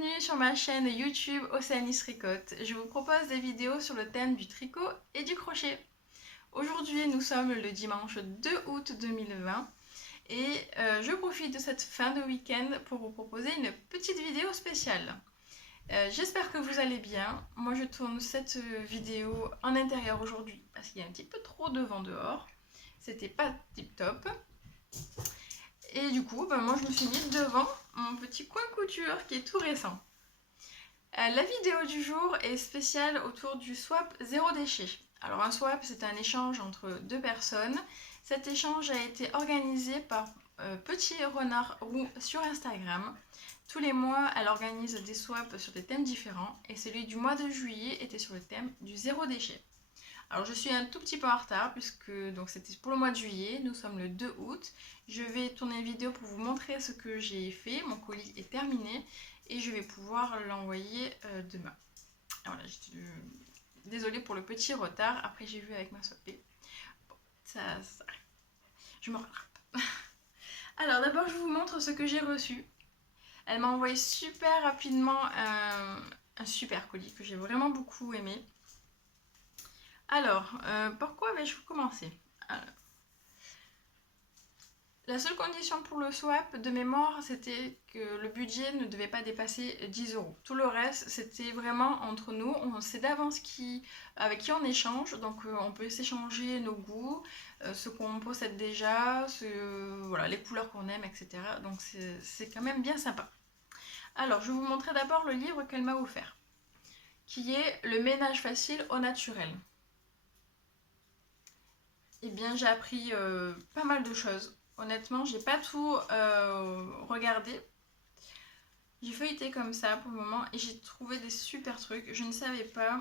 bienvenue sur ma chaîne YouTube Océanie Tricote. Je vous propose des vidéos sur le thème du tricot et du crochet. Aujourd'hui, nous sommes le dimanche 2 août 2020 et je profite de cette fin de week-end pour vous proposer une petite vidéo spéciale. J'espère que vous allez bien. Moi, je tourne cette vidéo en intérieur aujourd'hui parce qu'il y a un petit peu trop de vent dehors. C'était pas tip top. Et du coup, moi je me suis mise devant mon petit coin couture qui est tout récent. La vidéo du jour est spéciale autour du swap zéro déchet. Alors un swap, c'est un échange entre deux personnes. Cet échange a été organisé par Petit Renard Roux sur Instagram. Tous les mois, elle organise des swaps sur des thèmes différents et celui du mois de juillet était sur le thème du zéro déchet. Alors je suis un tout petit peu en retard puisque c'était pour le mois de juillet, nous sommes le 2 août. Je vais tourner une vidéo pour vous montrer ce que j'ai fait, mon colis est terminé et je vais pouvoir l'envoyer demain. Voilà, désolée pour le petit retard, après j'ai vu avec ma sopée. Bon, je me rattrape. Alors d'abord je vous montre ce que j'ai reçu. Elle m'a envoyé super rapidement un super colis que j'ai vraiment beaucoup aimé. Alors, pourquoi vais-je commencer? La seule condition pour le swap de mémoire, c'était que le budget ne devait pas dépasser 10 €. Tout le reste, c'était vraiment entre nous. On sait d'avance avec qui on échange, donc on peut s'échanger nos goûts, ce qu'on possède déjà, voilà, les couleurs qu'on aime, etc. Donc c'est quand même bien sympa. Alors, je vais vous montrer d'abord le livre qu'elle m'a offert, qui est Le ménage facile au naturel. Eh bien, j'ai appris pas mal de choses. Honnêtement, j'ai pas tout regardé. J'ai feuilleté comme ça pour le moment et j'ai trouvé des super trucs. Je ne savais pas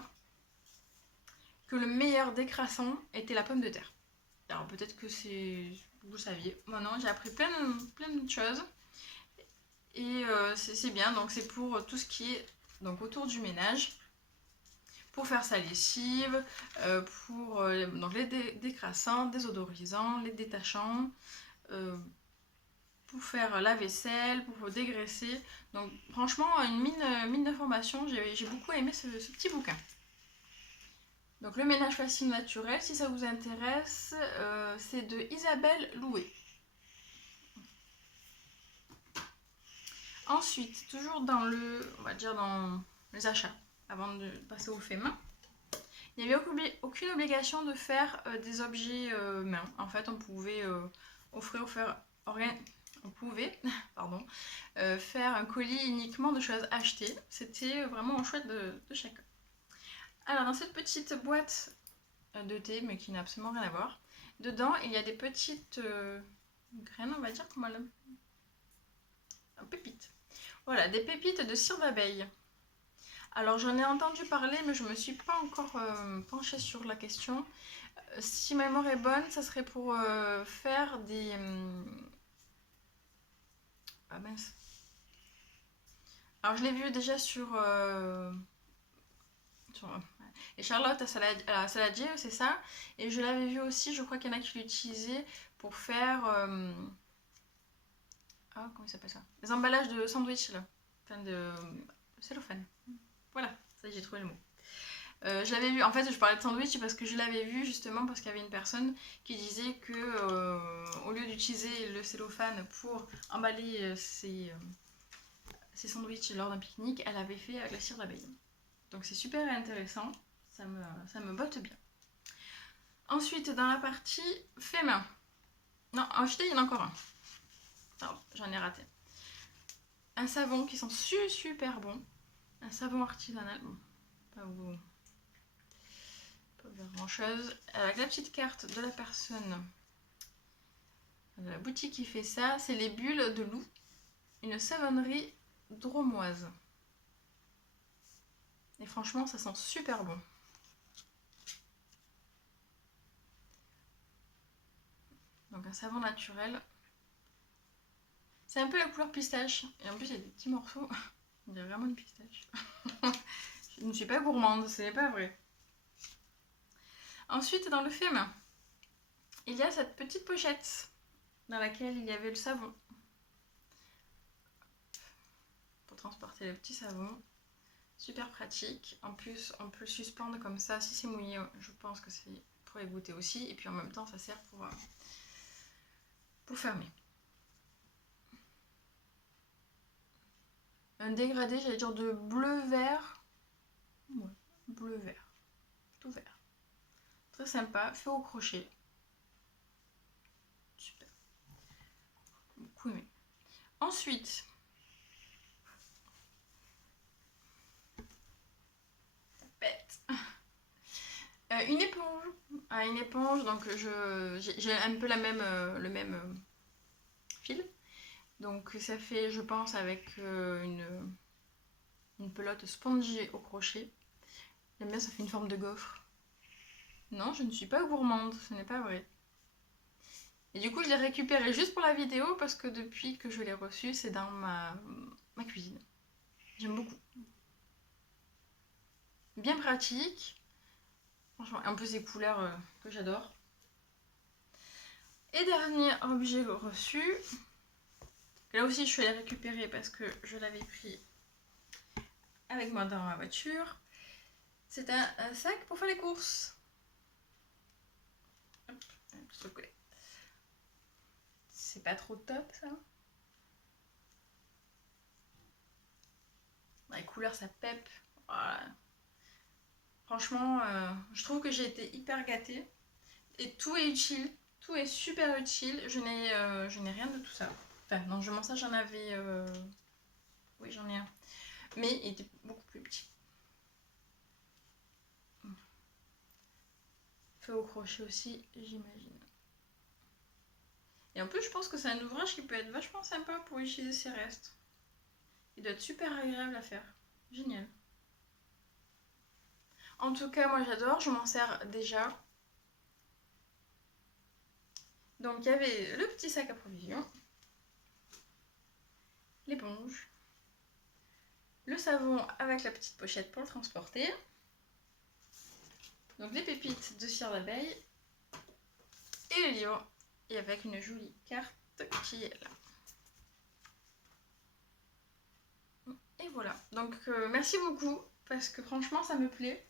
que le meilleur décrassant était la pomme de terre. Alors peut-être que vous saviez. Moi non, j'ai appris plein de choses. Et c'est bien, donc c'est pour tout ce qui est donc, autour du ménage. Pour faire sa lessive, pour donc les décrassants, désodorisants, les détachants, pour faire la vaisselle, pour dégraisser. Donc franchement, une mine d'informations, j'ai beaucoup aimé ce petit bouquin. Donc le ménage facile naturel, si ça vous intéresse, c'est de Isabelle Louet. Ensuite, toujours dans on va dire dans les achats, avant de passer au fait main. Il n'y avait aucune obligation de faire des objets main. En fait, on pouvait faire un colis uniquement de choses achetées. C'était vraiment un choix de chacun. Alors, dans cette petite boîte de thé, mais qui n'a absolument rien à voir, dedans, il y a des petites graines, on va dire, pépites. Voilà, des pépites de cire d'abeille. Alors j'en ai entendu parler, mais je ne me suis pas encore penchée sur la question. Si ma mémoire est bonne, ça serait pour faire des... Ah mince. Alors je l'ai vu déjà sur et Charlotte à Saladier, c'est ça. Et je l'avais vu aussi, je crois qu'il y en a qui l'utilisaient pour faire... Ah, comment il s'appelle ça? Les emballages de sandwich, là. Enfin, de cellophane. Voilà, ça j'ai trouvé le mot. Je l'avais vu, en fait je parlais de sandwich parce que je l'avais vu justement parce qu'il y avait une personne qui disait que au lieu d'utiliser le cellophane pour emballer ses sandwichs lors d'un pique-nique, elle avait fait avec la cire d'abeille. Donc c'est super intéressant, ça me botte bien. Ensuite dans la partie fait main. Non, acheté il y en a encore un. Pardon, j'en ai raté. Un savon qui sent super bon. Un savon artisanal. Bon, pas grand chose. Avec la petite carte de la personne de la boutique qui fait ça, c'est les bulles de loup, une savonnerie dromoise. Et franchement, ça sent super bon. Donc un savon naturel. C'est un peu la couleur pistache. Et en plus, il y a des petits morceaux. On dirait vraiment une pistache. Je ne suis pas gourmande, c'est pas vrai. Ensuite, dans le fait main, il y a cette petite pochette dans laquelle il y avait le savon. transporter le petit savon. Super pratique. En plus, on peut le suspendre comme ça. Si c'est mouillé, je pense que c'est pour égoutter aussi. Et puis en même temps, ça sert pour fermer. Un dégradé, j'allais dire de bleu-vert. Ouais, bleu-vert. Tout vert. Très sympa. Fait au crochet. Super. Beaucoup aimé. Ensuite, une éponge. Une éponge, donc j'ai un peu le même fil. Donc ça fait, je pense, avec une pelote spongy au crochet. J'aime bien, ça fait une forme de gaufre. Non, je ne suis pas gourmande, ce n'est pas vrai. Et du coup, je l'ai récupéré juste pour la vidéo parce que depuis que je l'ai reçu, c'est dans ma cuisine. J'aime beaucoup. Bien pratique. Franchement, en plus des couleurs que j'adore. Et dernier objet reçu. Là aussi, je suis allée récupérer parce que je l'avais pris avec moi dans ma voiture. C'est un sac pour faire les courses. Hop, c'est pas trop top ça. Les couleurs, ça pèpe. Voilà. Franchement, je trouve que j'ai été hyper gâtée. Et tout est utile. Tout est super utile. Je n'ai rien de tout ça. Enfin, non, je m'en sers, j'en avais... Oui, j'en ai un. Mais il était beaucoup plus petit. Fait au crochet aussi, j'imagine. Et en plus, je pense que c'est un ouvrage qui peut être vachement sympa pour utiliser ses restes. Il doit être super agréable à faire. Génial. En tout cas, moi j'adore, je m'en sers déjà. Donc il y avait le petit sac à provisions, l'éponge, le savon avec la petite pochette pour le transporter, donc les pépites de cire d'abeille et le livre, et avec une jolie carte qui est là. Et voilà, donc merci beaucoup parce que franchement ça me plaît.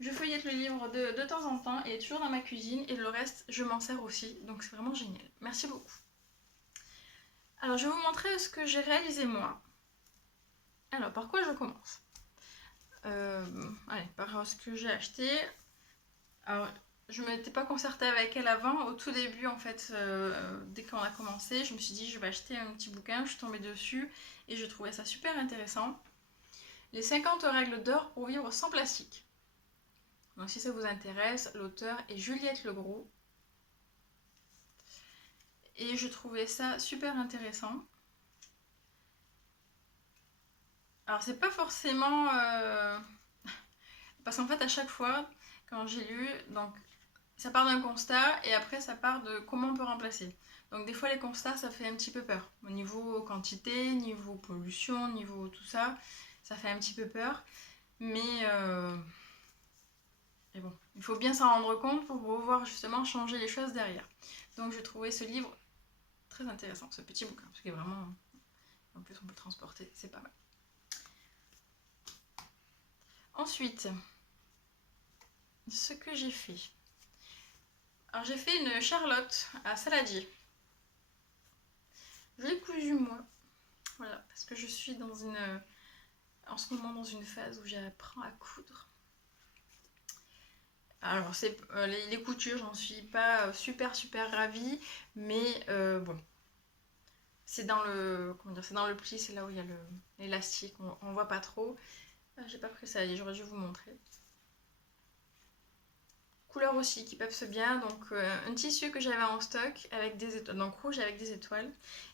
Je feuillette le livre de temps en temps, il est toujours dans ma cuisine et le reste je m'en sers aussi, donc c'est vraiment génial. Merci beaucoup. Alors je vais vous montrer ce que j'ai réalisé moi. Alors par quoi je commence? Allez, par ce que j'ai acheté. Alors je ne m'étais pas concertée avec elle avant. Au tout début en fait, dès qu'on a commencé, je me suis dit je vais acheter un petit bouquin. Je suis tombée dessus et je trouvais ça super intéressant. Les 50 règles d'or pour vivre sans plastique. Donc si ça vous intéresse, l'auteur est Juliette Legros. Et je trouvais ça super intéressant. Alors c'est pas forcément... Parce qu'en fait à chaque fois, quand j'ai lu, donc ça part d'un constat et après ça part de comment on peut remplacer. Donc des fois les constats ça fait un petit peu peur. Au niveau quantité, niveau pollution, niveau tout ça, ça fait un petit peu peur. Mais bon, il faut bien s'en rendre compte pour pouvoir justement changer les choses derrière. Donc j'ai trouvé ce livre très intéressant, ce petit bouquin, parce qu'il est vraiment... En plus on peut le transporter, c'est pas mal. Ensuite, ce que j'ai fait. Alors j'ai fait une charlotte à saladier. Je l'ai cousue moi. Voilà, parce que je suis en ce moment dans une phase où j'apprends à coudre. Alors c'est les coutures, j'en suis pas super ravie, mais bon. C'est dans le c'est dans le pli, c'est là où il y a l'élastique, on voit pas trop. J'ai pas pris ça, j'aurais dû vous montrer. Couleurs aussi qui peuvent se bien, donc un tissu que j'avais en stock avec des étoiles, donc rouge avec des étoiles.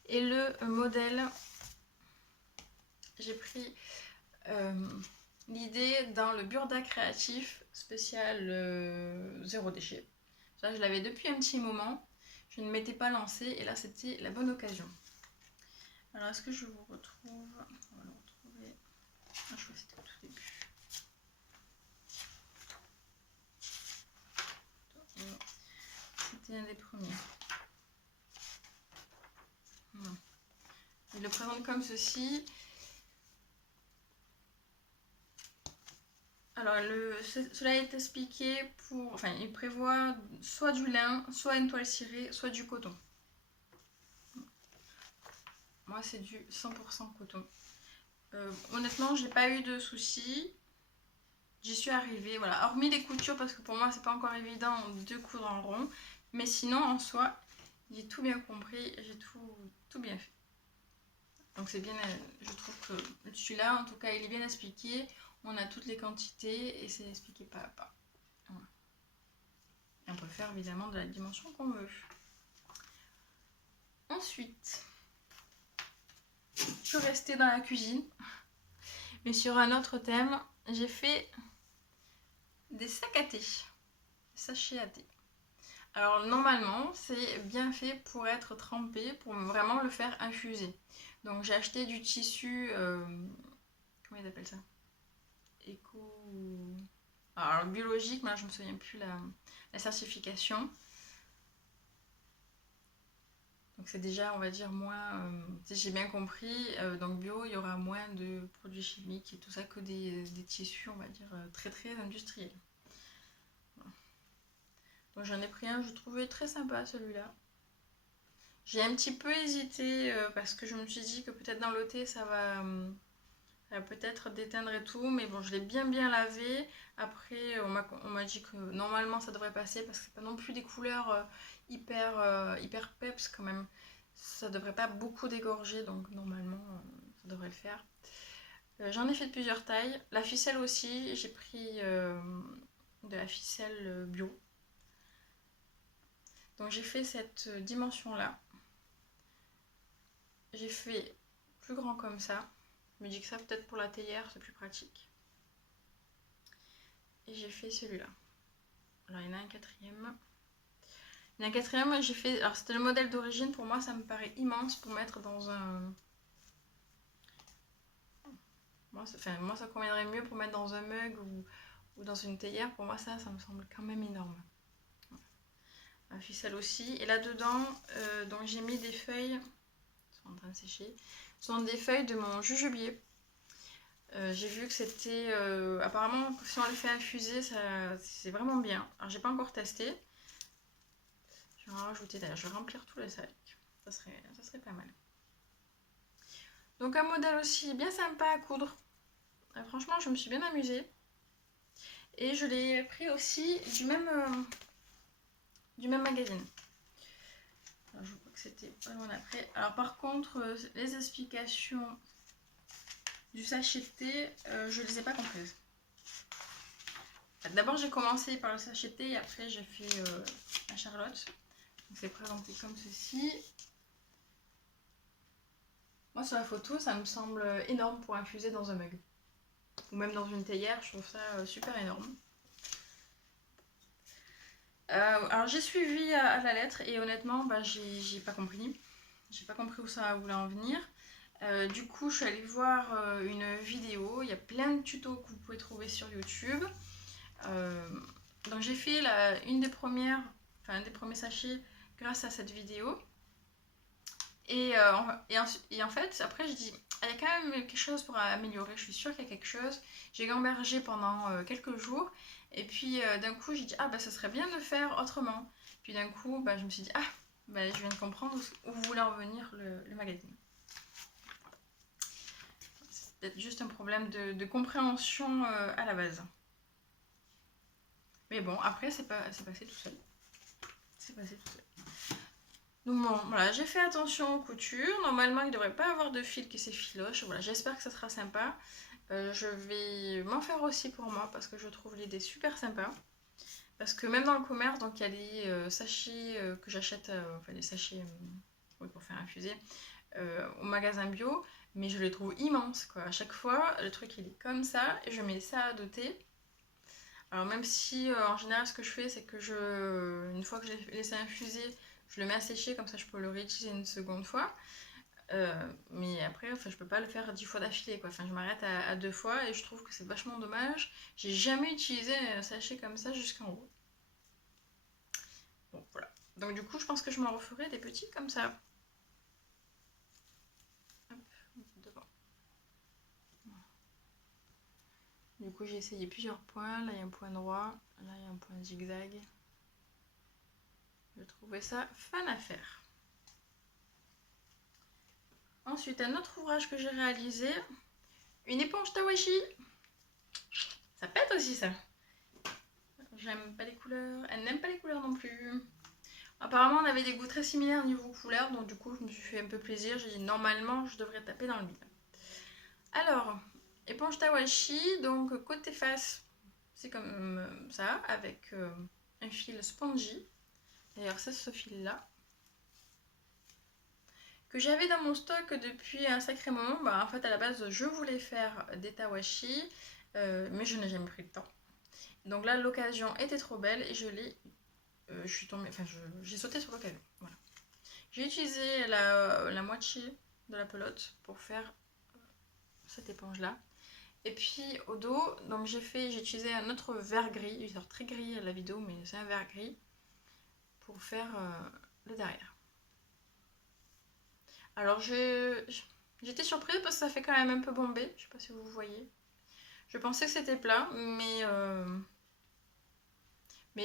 Et le modèle, j'ai pris l'idée dans le Burda créatif spécial zéro déchet. Ça, je l'avais depuis un petit moment, je ne m'étais pas lancée et là c'était la bonne occasion. Alors est-ce que je vous retrouve? On va le retrouver. Ah, je crois que c'était au tout début. C'était un des premiers. Non. Il le présente comme ceci. Alors, cela est expliqué pour... Enfin, il prévoit soit du lin, soit une toile cirée, soit du coton. Moi, c'est du 100% coton. Honnêtement, j'ai pas eu de soucis. J'y suis arrivée, voilà. Hormis les coutures, parce que pour moi, c'est pas encore évident de coudre en rond. Mais sinon, en soi, j'ai tout bien compris, j'ai tout bien fait. Donc c'est bien, je trouve que celui-là, en tout cas, il est bien expliqué. On a toutes les quantités et c'est expliqué pas à pas. Voilà. Et on peut faire évidemment de la dimension qu'on veut. Ensuite, je peux rester dans la cuisine. Mais sur un autre thème, j'ai fait des sacs à thé. Des sachets à thé. Alors normalement, c'est bien fait pour être trempé, pour vraiment le faire infuser. Donc j'ai acheté du tissu, comment ils appellent ça? Alors biologique, mais là, je me souviens plus la certification. Donc c'est déjà, on va dire, moins, si j'ai bien compris, donc bio, il y aura moins de produits chimiques et tout ça que des tissus, on va dire, très très industriels. Voilà. Donc j'en ai pris un, je trouvais très sympa celui-là. J'ai un petit peu hésité parce que je me suis dit que peut-être dans le thé ça va peut-être déteindre et tout, mais bon, je l'ai bien lavé. Après, on m'a dit que normalement ça devrait passer parce que c'est pas non plus des couleurs hyper peps quand même. Ça devrait pas beaucoup dégorger, donc normalement ça devrait le faire. J'en ai fait de plusieurs tailles. La ficelle aussi, j'ai pris de la ficelle bio. Donc j'ai fait cette dimension là. J'ai fait plus grand comme ça. Je me dis que ça peut-être pour la théière c'est plus pratique. Et j'ai fait celui-là. Alors il y en a un quatrième. Il y en a un quatrième, j'ai fait... Alors c'était le modèle d'origine, pour moi ça me paraît immense pour mettre dans un... Moi ça conviendrait mieux pour mettre dans un mug ou dans une théière. Pour moi ça me semble quand même énorme. Voilà. La ficelle aussi. Et là-dedans, donc j'ai mis des feuilles... Elles sont en train de sécher. Ce sont des feuilles de mon jujubier. J'ai vu que c'était... apparemment, si on les fait infuser, c'est vraiment bien. Alors, j'ai pas encore testé. Je vais en rajouter d'ailleurs. Je vais remplir tout le sac. Ça serait pas mal. Donc, un modèle aussi bien sympa à coudre. Franchement, je me suis bien amusée. Et je l'ai pris aussi du même magazine. Alors, je crois que c'était pas loin après. Alors, par contre, les explications du sachet de thé, je les ai pas comprises. D'abord j'ai commencé par le sachet de thé et après j'ai fait la Charlotte. C'est présenté comme ceci. Moi sur la photo ça me semble énorme pour infuser dans un mug. Ou même dans une théière, je trouve ça super énorme. Alors j'ai suivi à la lettre et honnêtement j'ai pas compris. J'ai pas compris où ça voulait en venir. Du coup je suis allée voir une vidéo. Il y a plein de tutos que vous pouvez trouver sur YouTube. Donc j'ai fait un des premiers sachets grâce à cette vidéo. Et en fait, après je dis, il y a quand même quelque chose pour améliorer, je suis sûre qu'il y a quelque chose. J'ai gambergé pendant quelques jours, et puis d'un coup j'ai dit, ah bah ça serait bien de faire autrement. Puis d'un coup, je me suis dit, ah bah je viens de comprendre où voulait en venir le magazine. C'est peut-être juste un problème de compréhension à la base. Mais bon, après c'est passé tout seul. C'est passé tout seul. Donc bon, voilà, j'ai fait attention aux coutures. Normalement, il ne devrait pas avoir de fil qui s'effiloche. Voilà, j'espère que ça sera sympa. Je vais m'en faire aussi pour moi parce que je trouve l'idée super sympa. Parce que même dans le commerce, donc il y a des sachets que j'achète, enfin des sachets pour faire infuser au magasin bio, mais je les trouve immenses quoi. À chaque fois, le truc il est comme ça et je mets ça de thé. Alors même si en général ce que je fais c'est que une fois que je l'ai laissé infuser, je le mets à sécher, comme ça je peux le réutiliser une seconde fois. Mais après, je peux pas le faire 10 fois d'affilée, quoi. Enfin, je m'arrête à 2 fois et je trouve que c'est vachement dommage. J'ai jamais utilisé un sachet comme ça jusqu'en haut. Bon, voilà. Donc du coup, je pense que je m'en referai des petits comme ça. Hop, devant. Voilà. Du coup j'ai essayé plusieurs points. Là il y a un point droit, là il y a un point zigzag. Je trouvais ça fun à faire. Ensuite un autre ouvrage que j'ai réalisé, une éponge Tawashi. Ça pète aussi ça. J'aime pas les couleurs, elle n'aime pas les couleurs non plus. Apparemment on avait des goûts très similaires niveau couleur, donc du coup je me suis fait un peu plaisir. J'ai dit normalement je devrais taper dans le vide. Alors, éponge Tawashi, donc côté face, c'est comme ça, avec un fil spongy. D'ailleurs c'est ce fil là que j'avais dans mon stock depuis un sacré moment. En fait à la base je voulais faire des Tawashi, mais je n'ai jamais pris le temps. Donc là l'occasion était trop belle et je l'ai, je suis tombée, enfin j'ai sauté sur l'occasion. Voilà. J'ai utilisé la moitié de la pelote pour faire cette éponge là. Et puis au dos, donc j'ai utilisé un autre vert gris, il sort très gris à la vidéo mais c'est un vert gris pour faire le derrière. Alors j'étais surprise parce que ça fait quand même un peu bombé, je sais pas si vous voyez. Je pensais que c'était plat, mais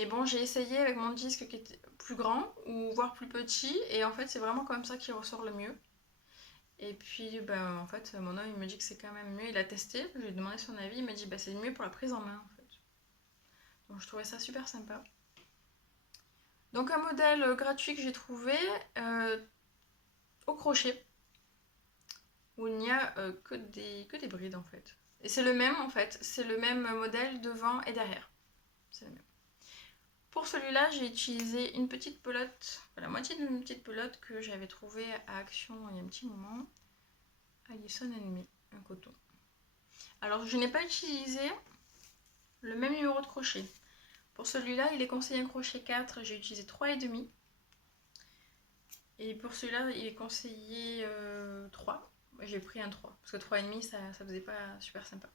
bon j'ai essayé avec mon disque qui était plus grand ou voire plus petit et en fait c'est vraiment comme ça qu'il ressort le mieux. Et puis en fait mon homme il me dit que c'est quand même mieux, il a testé, je lui ai demandé son avis, il m'a dit c'est mieux pour la prise en main en fait. Donc je trouvais ça super sympa. Donc un modèle gratuit que j'ai trouvé au crochet, où il n'y a que des brides en fait. Et c'est le même en fait, c'est le même modèle devant et derrière. C'est le même. Pour celui-là, j'ai utilisé une petite pelote, la moitié d'une petite pelote que j'avais trouvée à Action il y a un petit moment. Alison & Me, un coton. Alors je n'ai pas utilisé le même numéro de crochet. Pour celui-là, il est conseillé un crochet 4, j'ai utilisé 3,5. Et pour celui-là, il est conseillé 3. J'ai pris un 3, parce que 3,5 ça faisait pas super sympa.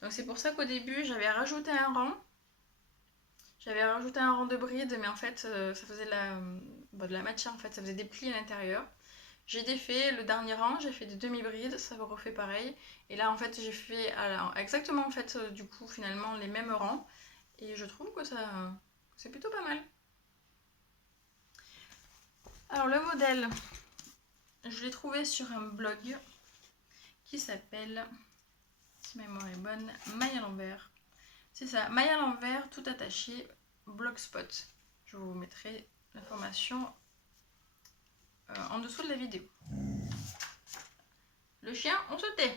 Donc c'est pour ça qu'au début, j'avais rajouté un rang. J'avais rajouté un rang de bride, mais en fait, ça faisait de la matière, en fait, ça faisait des plis à l'intérieur. J'ai défait le dernier rang, j'ai fait des demi-brides, ça refait pareil. Et là, en fait, j'ai fait exactement, en fait, du coup, finalement, les mêmes rangs. Et je trouve que c'est plutôt pas mal. Alors, le modèle, je l'ai trouvé sur un blog qui s'appelle, si ma mémoire est bonne, Maille à l'envers. C'est ça, Maille à l'envers, tout attaché, Blogspot. Je vous mettrai l'information en dessous de la vidéo. Le chien, on se tait.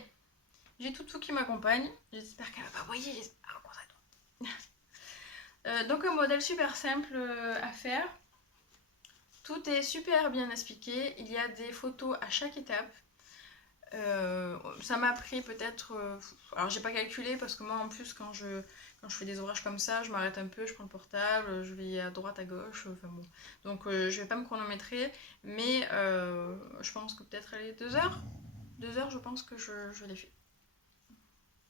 J'ai Toutou qui m'accompagne. J'espère qu'elle va pas aboyer. Donc un modèle super simple à faire. Tout est super bien expliqué. Il y a des photos à chaque étape. Ça m'a pris peut-être... alors j'ai pas calculé parce que moi en plus quand je fais des ouvrages comme ça, je m'arrête un peu, je prends le portable, je vais à droite, à gauche, enfin bon. Donc je vais pas me chronométrer, mais je pense que peut-être aller 2 heures. 2 heures je pense que je l'ai fait.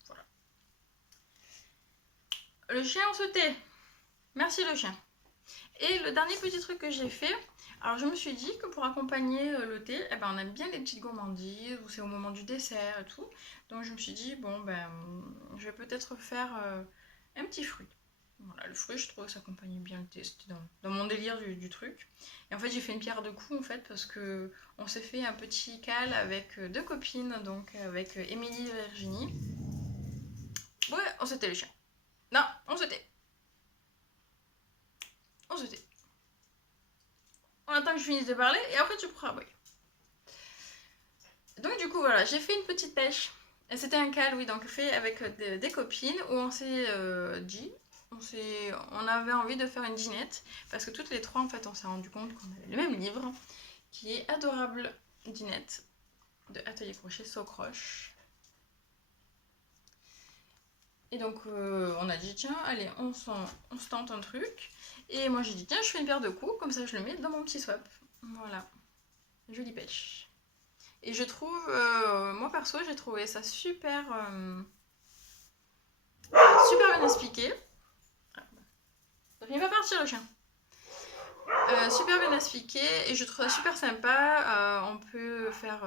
Voilà. Le chien on se tait. Merci le chien. Et le dernier petit truc que j'ai fait, alors je me suis dit que pour accompagner le thé, on aime bien les petites gourmandises, ou c'est au moment du dessert et tout. Donc je me suis dit, bon je vais peut-être faire un petit fruit. Voilà, le fruit, je trouve que ça accompagnait bien le thé, c'était dans mon délire du truc. Et en fait j'ai fait une pierre de coups en fait, parce que on s'est fait un petit cal avec 2 copines, donc avec Émilie et Virginie. Ouais, on s'était le chien. Non, on s'était. On s'était. On attend que je finisse de parler et après tu pourras aboyer. Donc du coup voilà, j'ai fait une petite pêche. C'était un cal, oui, donc fait avec des copines où on s'est dit, on avait envie de faire une dinette parce que toutes les trois en fait on s'est rendu compte qu'on avait le même livre qui est Adorable Dinette de Atelier Crochet Socroche. Et donc on a dit tiens allez on se tente un truc. Et moi j'ai dit tiens je fais une paire de coups, comme ça je le mets dans mon petit swap. Voilà, jolie pêche. Et je trouve, moi perso j'ai trouvé ça super bien expliqué. Il va partir le chien. Super bien expliqué et je trouve ça super sympa. On peut faire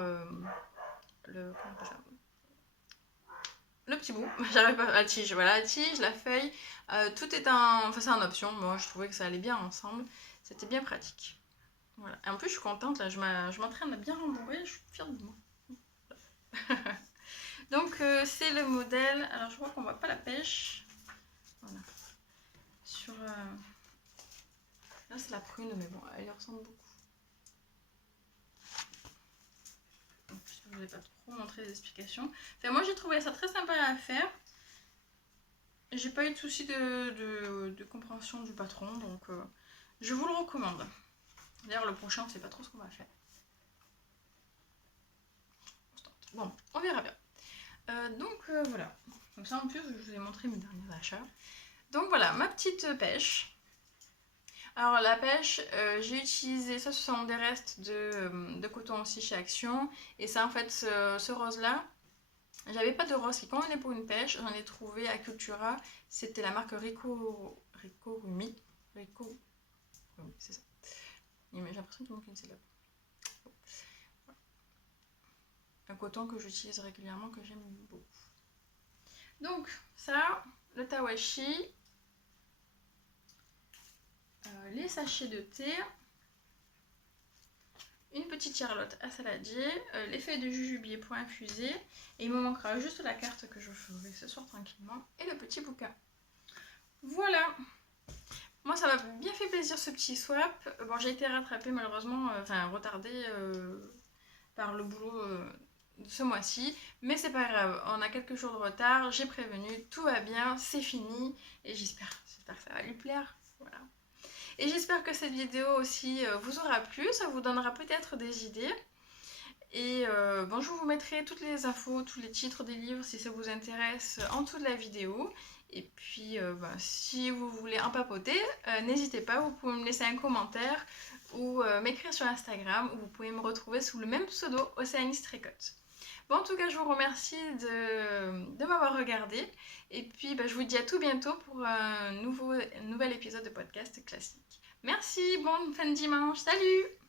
le petits bouts. J'arrive pas à la tige, voilà, la tige, la feuille, tout est enfin c'est en option. Moi je trouvais que ça allait bien ensemble, c'était bien pratique. Voilà. Et en plus je suis contente, là je m'entraîne à bien rembourrer, je suis fière de moi. Donc c'est le modèle, alors je crois qu'on voit pas la pêche. Voilà. Sur là c'est la prune, mais bon elle y ressemble beaucoup. Donc, je ne vais pas trop montrer les explications. Enfin, moi j'ai trouvé ça très sympa à faire. J'ai pas eu de soucis de compréhension du patron, donc je vous le recommande. D'ailleurs le prochain on sait pas trop ce qu'on va faire. Bon, on verra bien. Donc voilà. Comme ça en plus je vous ai montré mes derniers achats. Donc voilà, ma petite pêche. Alors la pêche, j'ai utilisé, ça ce sont des restes de coton aussi chez Action. Et ça en fait, ce rose là, j'avais pas de rose qui convenait pour une pêche, j'en ai trouvé à Cultura. C'était la marque Rikorumi. Rikorumi, c'est ça. J'ai l'impression qu'il manque une syllabe. Un coton que j'utilise régulièrement, que j'aime beaucoup. Donc ça, le tawashi, les sachets de thé, une petite charlotte à saladier, les feuilles de jujubier pour infuser, et il me manquera juste la carte que je ferai ce soir tranquillement, et le petit bouquin. Voilà. Moi ça m'a bien fait plaisir ce petit swap. Bon, j'ai été rattrapée malheureusement, enfin retardée par le boulot ce mois-ci, mais c'est pas grave, on a quelques jours de retard, j'ai prévenu, tout va bien, c'est fini, et j'espère que ça va lui plaire. Voilà. Et j'espère que cette vidéo aussi vous aura plu, ça vous donnera peut-être des idées. Et bon, je vous mettrai toutes les infos, tous les titres des livres si ça vous intéresse en dessous de la vidéo. Et puis si vous voulez en papoter, n'hésitez pas, vous pouvez me laisser un commentaire ou m'écrire sur Instagram, ou vous pouvez me retrouver sous le même pseudo, Océanis Tricote. Bon, en tout cas, je vous remercie de m'avoir regardé. Et puis, je vous dis à tout bientôt pour un nouvel épisode de podcast classique. Merci, bonne fin de dimanche, salut!